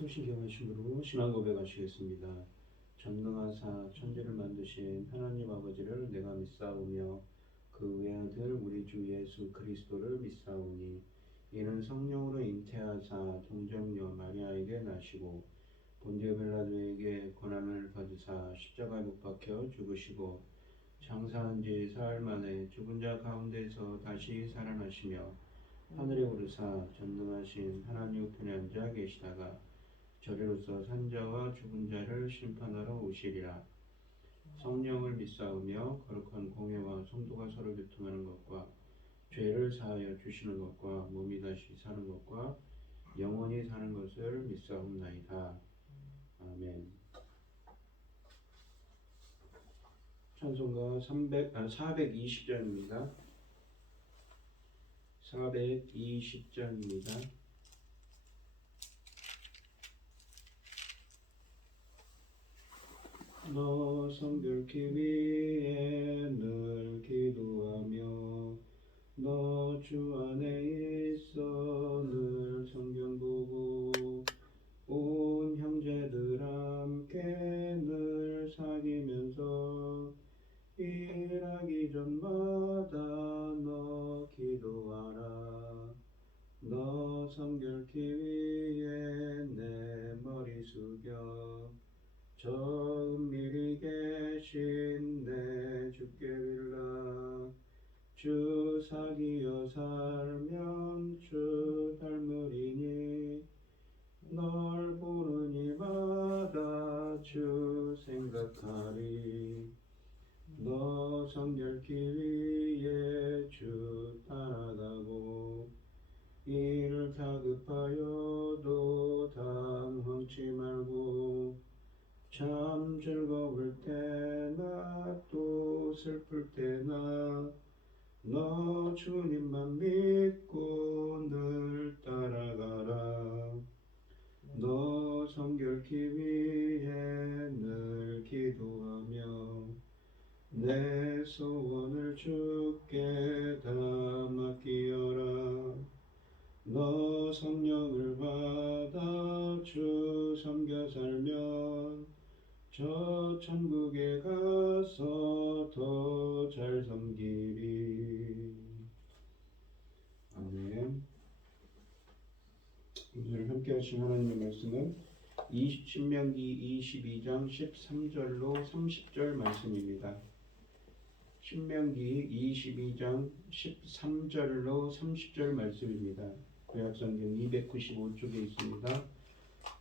사도신경하심으로 신앙 고백하시겠습니다. 전능하사 천지를 만드신 하나님 아버지를 내가 믿사오며 그 외아들 우리 주 예수 그리스도를 믿사오니 이는 성령으로 잉태하사 동정녀 마리아에게 나시고 본디오 빌라도에게 고난을 받으사 십자가에 못 박혀 죽으시고 장사한 지 사흘 만에 죽은 자 가운데서 다시 살아나시며 하늘에 오르사 전능하신 하나님 우편에 앉아 계시다가 저리로서 산자와 죽은 자를 심판하러 오시리라. 성령을 믿사오며 거룩한 공회와 성도가 서로 교통하는 것과 죄를 사하여 주시는 것과 몸이 다시 사는 것과 영원히 사는 것을 믿사옵나이다. 아멘. 찬송가 420장입니다. 420장입니다. 너 성결케 위해 늘 기도하며 너 주 안에 있어 늘 성경 보고 온 형제들 함께 늘 사귀면서 일하기 전마다 너 기도하라. 너 성결케 위해 내 머리 숙여 저 은밀히 계신 내 주께 빌라. 주 사귀어 살면 주 닮으리니 널 보는 이마다 주 생각하리. 너 성결케 위해 주 따라가고 일 다급하여도 당황치 말고 참 즐거울 때나 또 슬플 때나 너 주님만 믿고 늘 따라가라. 너 성결케 위해 늘 기도하며 내 소원을 주께 다 맡기어라. 너 성령을 받아 주 섬겨 살면 저 천국에 가서 더 잘 섬기리. 아멘. 오늘 함께 하신 하나님의 말씀은 신명기 22장 13절로 30절 말씀입니다. 신명기 22장 13절로 30절 말씀입니다. 구약성경 295쪽에 있습니다.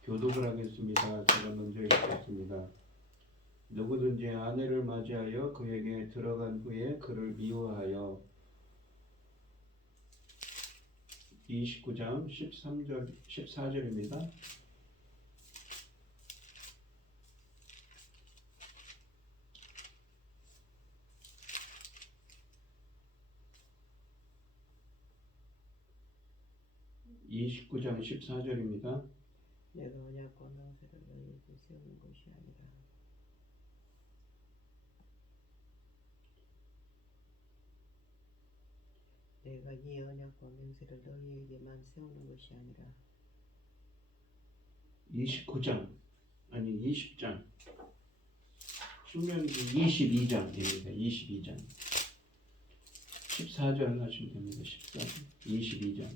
교독을 하겠습니다. 제가 먼저 읽겠습니다. 누구든지 아내를 맞이하여 그에게 들어간 후에 그를 미워하여 29장 13절 14절입니다. (29장 14절입니다) 내가 언약과 맹세를 너희에게 세우는 것이 아니라 내가 이 언약과 맹세를 너희에게만 세우는 것이 아니라 29장 아니 20장 신명기 22장입니다. 22장 14절 하시면 됩니다. 14장 22장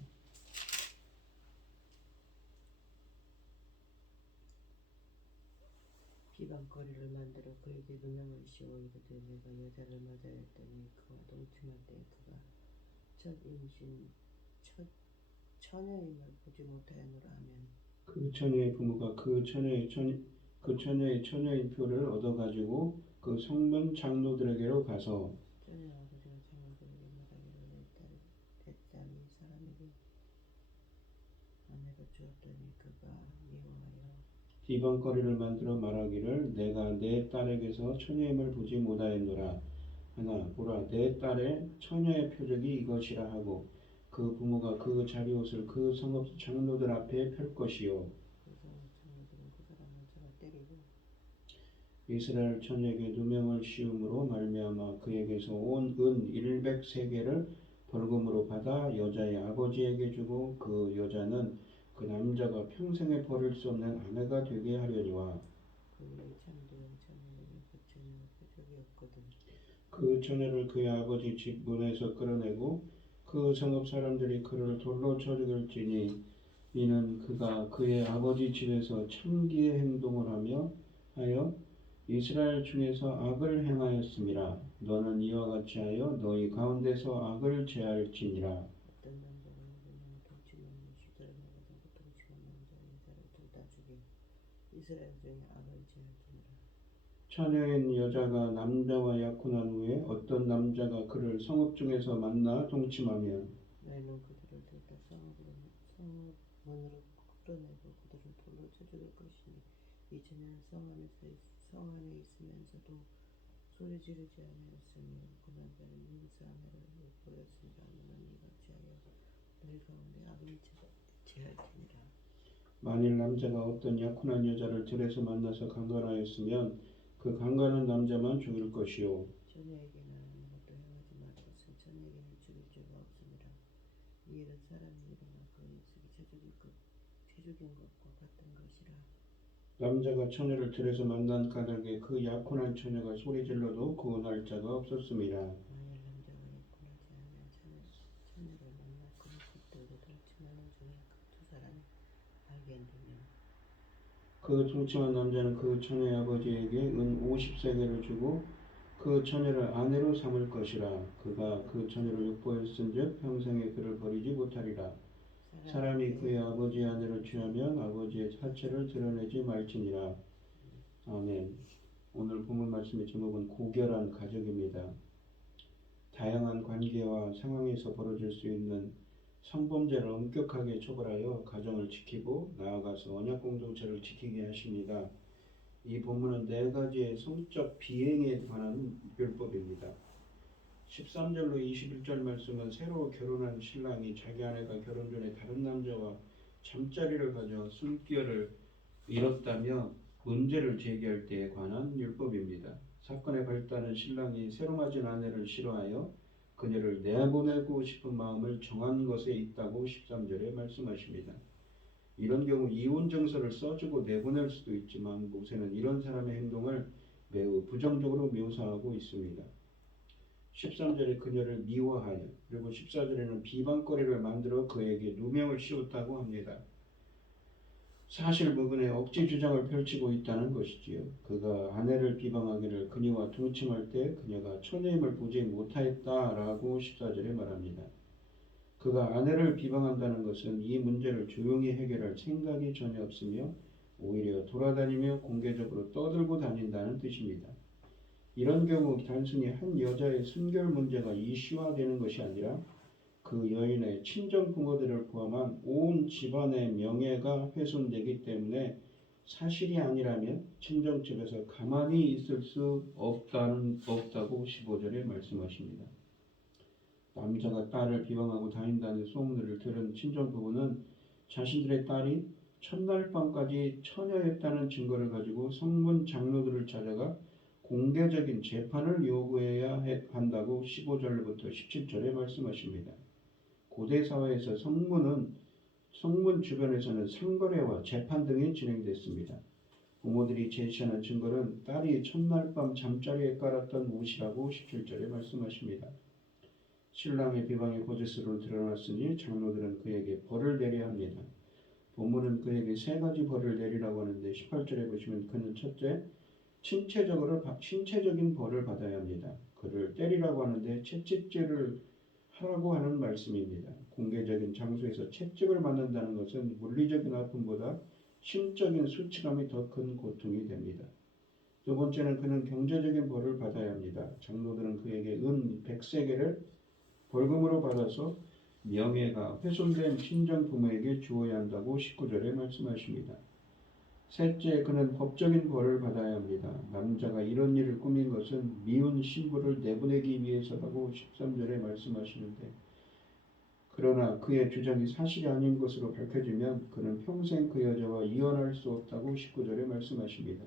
비방거리를 만들어 그에게 누명을 씌워 이르되 내가 여자를 맞아야 했더니 그와 동침할 때 그가 첫 임신 첫 처녀임을 보지 못하였노라 하면 그 처녀의 부모가 그 처녀의 처녀인표를 얻어가지고 그 성문 장로들에게로 가서 처녀 아버지가 장로들에게 말하기를 내 딸이 사람에게 아내로 주었더니 그가 미워하여 비방거리를 만들어 말하기를 내가 내 딸에게서 처녀임을 보지 못하였노라 하나 보라 내 딸의 처녀의 표적이 이것이라 하고 그 부모가 그 자리옷을 그 성읍 장로들 앞에 펼 것이요 장로들은 그 사람을 잡아 때리고 이스라엘 처녀에게 누명을 씌움으로 말미암아 그에게서 온 은 100세겔을 벌금으로 받아 여자의 아버지에게 주고 그 여자는 그 남자가 평생에 버릴 수 없는 아내가 되게 하려니와 그의 참된 자녀에게 그 처녀가 표적이 없거든. 그 처녀를 그의 아버지 집 문에서 끌어내고 그 성읍 사람들이 그를 돌로 쳐 죽일지니 이는 그가 그의 아버지 집에서 참기의 행동을 하여 이스라엘 중에서 악을 행하였음이라. 너는 이와 같이 하여 너희 가운데서 악을 제할지니라. 어떤 남자가 누구나 동침하는 시절을 나가다가 동침한 남자 여자를 둘 다 죽인 이스라엘 중에 악을 제할지니라. 처녀인 여자가 남자와 약혼한 후에 어떤 남자가 그를 성읍 중에서 만나 동침하면 너희는 그들을 둘 다 성문으로 끌어내고 그들을 돌로 쳐 죽일 것이니 이 처녀는 성 안에 있으면서도 소리 지르지 아니하였으며 그 남자는 민사 아내를 욕보였으니라. 너는 이같이 하여 너희 가운데 악을 제할지니라. 만일 남자가 어떤 약혼한 여자를 들에서 만나서 강간하였으면 그 강간한 남자만 죽일 것이요 처녀에게는 아무것도 행하지 말았으니 처녀에게는 죽일 죄가 없음이라. 이 일은 사람이 일어나 그의 속이 채죽인 것과 같은 것이라. 남자가 처녀를 들에서 만난 까닭에 그 약혼한 처녀가 소리질러도 구원할 자가 없었음이라. 만일 남자가 약혼하지 아니한 처녀를 만나 그를 붙들고 동침하는 중에 그 두 사람이 발견되면 그 동침한 남자는 그 처녀의 아버지에게 은 50세겔을 주고 그 처녀를 아내로 삼을 것이라. 그가 그 처녀를 욕보였은즉 평생에 그를 버리지 못하리라. 사람이 그의 아버지의 아내를 취하면 아버지의 사체를 드러내지 말지니라. 아멘. 오늘 본문 말씀의 제목은 고결한 가족입니다. 다양한 관계와 상황에서 벌어질 수 있는 성범죄를 엄격하게 처벌하여 가정을 지키고 나아가서 언약 공동체를 지키게 하십니다. 이 본문은 4가지의 성적 비행에 관한 율법입니다. 13절로 21절 말씀은 새로 결혼한 신랑이 자기 아내가 결혼 전에 다른 남자와 잠자리를 가져 숨결을 잃었다며 문제를 제기할 때에 관한 율법입니다. 사건의 발단은 신랑이 새로 맞은 아내를 싫어하여 그녀를 내보내고 싶은 마음을 정한 것에 있다고 13절에 말씀하십니다. 이런 경우 이혼 증서를 써주고 내보낼 수도 있지만 모세는 이런 사람의 행동을 매우 부정적으로 묘사하고 있습니다. 13절에 그녀를 미워하여 그리고 14절에는 비방거리를 만들어 그에게 누명을 씌웠다고 합니다. 사실 부분에 억지 주장을 펼치고 있다는 것이지요. 그가 아내를 비방하기를 그녀와 동침할 때 그녀가 처녀임을 보지 못하였다라고 14절에 말합니다. 그가 아내를 비방한다는 것은 이 문제를 조용히 해결할 생각이 전혀 없으며 오히려 돌아다니며 공개적으로 떠들고 다닌다는 뜻입니다. 이런 경우 단순히 한 여자의 순결 문제가 이슈화되는 것이 아니라 그 여인의 친정 부모들을 포함한 온 집안의 명예가 훼손되기 때문에 사실이 아니라면 친정집에서 가만히 있을 수 없다고 15절에 말씀하십니다. 남자가 딸을 비방하고 다닌다는 소문을 들은 친정 부부는 자신들의 딸이 첫날 밤까지 처녀였다는 증거를 가지고 성문 장로들을 찾아가 공개적인 재판을 요구해야 한다고 15절부터 17절에 말씀하십니다. 고대 사회에서 성문 주변에서는 상거래와 재판 등이 진행됐습니다. 부모들이 제시하는 증거는 딸이 첫날 밤 잠자리에 깔았던 옷이라고 17절에 말씀하십니다. 신랑의 비방이 거짓으로 드러났으니 장로들은 그에게 벌을 내려야 합니다. 본문은 그에게 3가지 벌을 내리라고 하는데 18절에 보시면 그는 첫째, 신체적인 벌을 받아야 합니다. 그를 때리라고 하는데 채찍질을 하라고 하는 말씀입니다. 공개적인 장소에서 채찍을 맞는다는 것은 물리적인 아픔보다 심적인 수치감이 더 큰 고통이 됩니다. 두 번째는 그는 경제적인 벌을 받아야 합니다. 장로들은 그에게 은 100세겔을 벌금으로 받아서 명예가 훼손된 친정 부모에게 주어야 한다고 19절에 말씀하십니다. 셋째, 그는 법적인 벌을 받아야 합니다. 남자가 이런 일을 꾸민 것은 미운 신부를 내보내기 위해서라고 13절에 말씀하시는데 그러나 그의 주장이 사실이 아닌 것으로 밝혀지면 그는 평생 그 여자와 이혼할 수 없다고 19절에 말씀하십니다.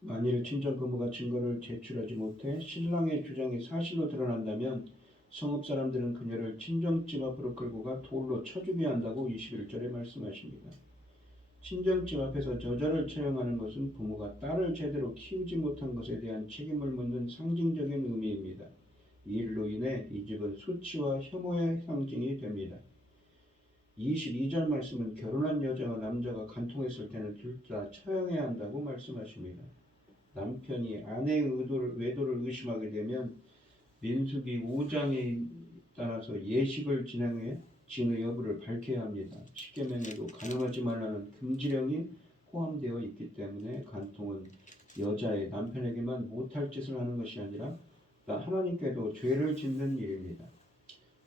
만일 친정 부모가 증거를 제출하지 못해 신랑의 주장이 사실로 드러난다면 성읍 사람들은 그녀를 친정집 앞으로 끌고 가 돌로 쳐 죽여야 한다고 21절에 말씀하십니다. 친정집 앞에서 저자를 처형하는 것은 부모가 딸을 제대로 키우지 못한 것에 대한 책임을 묻는 상징적인 의미입니다. 이 일로 인해 이 집은 수치와 혐오의 상징이 됩니다. 22절 말씀은 결혼한 여자와 남자가 간통했을 때는 둘 다 처형해야 한다고 말씀하십니다. 남편이 아내의 외도를 의심하게 되면 민수기 5장에 따라서 예식을 진행해 진의 여부를 밝혀야 합니다. 십계명에도 간음하지 말라는 금지령이 포함되어 있기 때문에 간통은 여자의 남편에게만 못할 짓을 하는 것이 아니라 하나님께도 죄를 짓는 일입니다.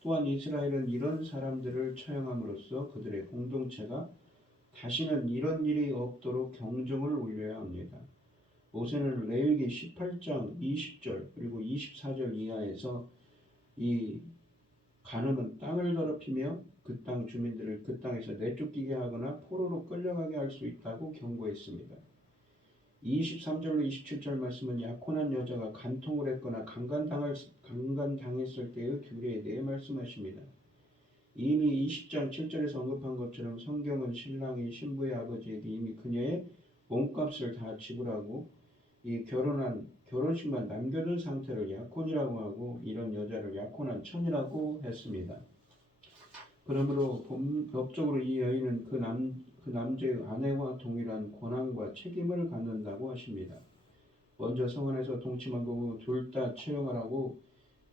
또한 이스라엘은 이런 사람들을 처형함으로써 그들의 공동체가 다시는 이런 일이 없도록 경종을 울려야 합니다. 모세는 레위기 18장 20절 그리고 24절 이하에서 이 간음은 땅을 더럽히며 그 땅 주민들을 그 땅에서 내쫓기게 하거나 포로로 끌려가게 할 수 있다고 경고했습니다. 23절로 27절 말씀은 약혼한 여자가 간통을 했거나 강간당했을 때의 규례에 대해 말씀하십니다. 이미 20장 7절에서 언급한 것처럼 성경은 신랑이 신부의 아버지에게 이미 그녀의 몸값을 다 지불하고 이 결혼식만 남겨둔 상태를 약혼이라고 하고 이런 여자를 약혼한 천이라고 했습니다. 그러므로 법적으로 이 여인은 그 남자의 아내와 동일한 권한과 책임을 갖는다고 하십니다. 먼저 성 안에서 동침한 거고 둘 다 처형하라고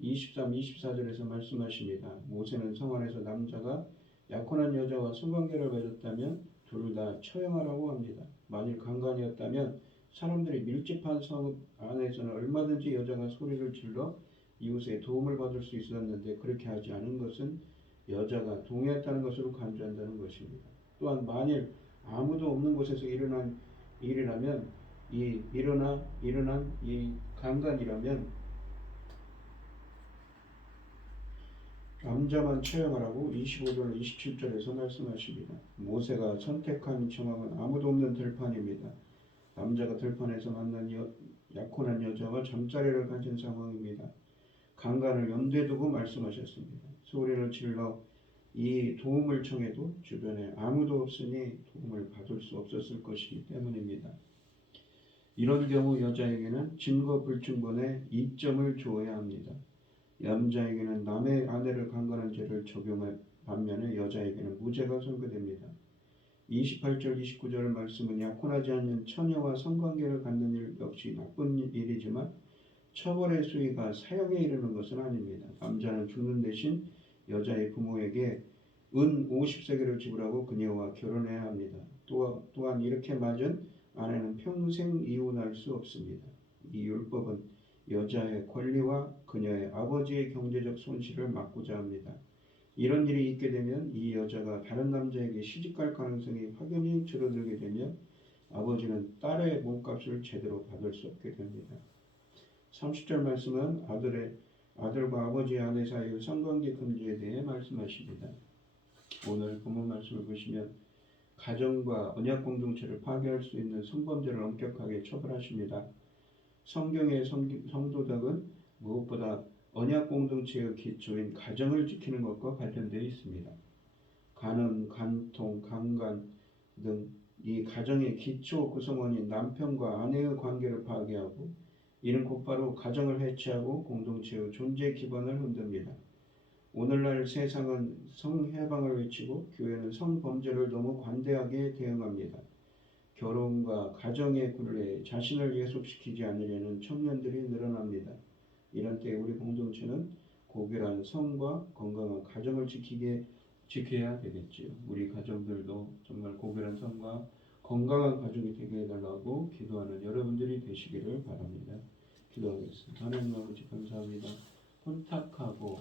23, 24절에서 말씀하십니다. 모세는 성 안에서 남자가 약혼한 여자와 성관계를 맺었다면 둘 다 처형하라고 합니다. 만일 강간이었다면 사람들이 밀집한 성 안에서는 얼마든지 여자가 소리를 질러 이웃의 도움을 받을 수 있었는데 그렇게 하지 않은 것은 여자가 동의했다는 것으로 간주한다는 것입니다. 또한 만일 아무도 없는 곳에서 일어난 일이라면 일어난 이 강간이라면 남자만 처형하라고 25절 27절에서 말씀하십니다. 모세가 선택한 정황은 아무도 없는 들판입니다. 남자가 들판에서 만난 약혼한 여자와 잠자리를 가진 상황입니다. 강간을 염두에 두고 말씀하셨습니다. 소리를 질러 이 도움을 청해도 주변에 아무도 없으니 도움을 받을 수 없었을 것이기 때문입니다. 이런 경우 여자에게는 증거 불충분의 이점을 주어야 합니다. 남자에게는 남의 아내를 강간한 죄를 적용할 반면에 여자에게는 무죄가 선고됩니다. 28절 29절 말씀은 약혼하지 않는 처녀와 성관계를 갖는 일 역시 나쁜 일이지만 처벌의 수위가 사형에 이르는 것은 아닙니다. 남자는 죽는 대신 여자의 부모에게 은 50세겔을 지불하고 그녀와 결혼해야 합니다. 또한 이렇게 맞은 아내는 평생 이혼할 수 없습니다. 이 율법은 여자의 권리와 그녀의 아버지의 경제적 손실을 막고자 합니다. 이런 일이 있게 되면 이 여자가 다른 남자에게 시집갈 가능성이 확연히 줄어들게 되면 아버지는 딸의 몸값을 제대로 받을 수 없게 됩니다. 30절 말씀은 아들과 아버지의 아내 사이의 성관계 금지에 대해 말씀하십니다. 오늘 본문 말씀을 보시면 가정과 언약 공동체를 파괴할 수 있는 성범죄를 엄격하게 처벌하십니다. 성경의 성도덕은 무엇보다 언약 공동체의 기초인 가정을 지키는 것과 관련되어 있습니다. 간음, 간통, 강간 등 이 가정의 기초 구성원인 남편과 아내의 관계를 파괴하고 이는 곧바로 가정을 해체하고 공동체의 존재 기반을 흔듭니다. 오늘날 세상은 성해방을 외치고 교회는 성범죄를 너무 관대하게 대응합니다. 결혼과 가정의 굴레에 자신을 예속시키지 않으려는 청년들이 늘어납니다. 이런 때 우리 공동체는 고결한 성과 건강한 가정을 지켜야 되겠지요. 우리 가정들도 정말 고결한 성과 건강한 가정이 되게 해달라고 기도하는 여러분들이 되시기를 바랍니다. 기도하겠습니다. 하나님 아버지 감사합니다. 혼탁하고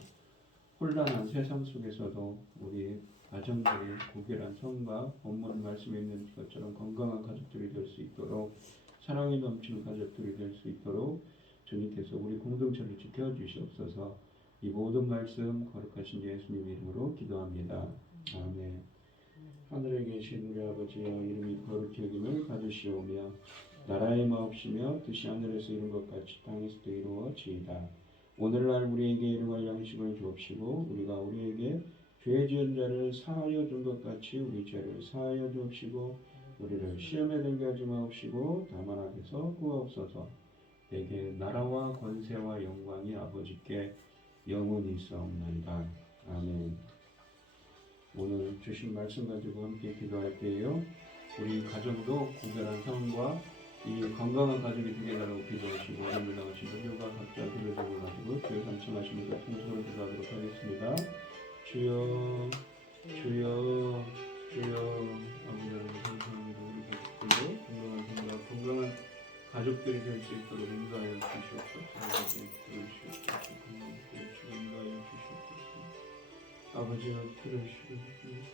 혼란한 세상 속에서도 우리 가정들이 고결한 성과 본문 말씀에 있는 것처럼 건강한 가족들이 될 수 있도록 사랑이 넘치는 가족들이 될 수 있도록 주님께서 우리 공동체를 지켜주시옵소서. 이 모든 말씀 거룩하신 예수님 이름으로 기도합니다. 아멘. 하늘에 계신 우리 아버지여 이름이 거룩히 여김을 받으시오며 나라의 마옵시며 뜻이 하늘에서 이룬 것 같이 땅에서도 이루어지이다. 오늘날 우리에게 일용할 양식을 주옵시고 우리가 우리에게 죄 지은 자를 사하여 준 것 같이 우리 죄를 사하여 주옵시고 우리를 시험에 들게 하지 마옵시고 다만 악에서 구하옵소서. 내게 나라와 권세와 영광이 아버지께 영원히 있사옵나이다. 아멘. 오늘 주신 말씀 가지고 함께 기도할 때에요. 우리 가정도 구별한 삶과 이 건강한 가족이 되게 달라고 기도하시고 어려움을 당하신 분들과 각자 기도를 가지고 주여 삼층하시면서 통성으로 기도하도록 하겠습니다. 주여 주여 주여 아버지 하나님 감사합니다. 우리 가족들도 건강한 삶과 건강한 가족들이 될 수 있도록 인도하여 주시옵소서. 아버지 들으시옵소서. 건강하게 인도하여 주시옵소서. 아버지여 들으시옵소서.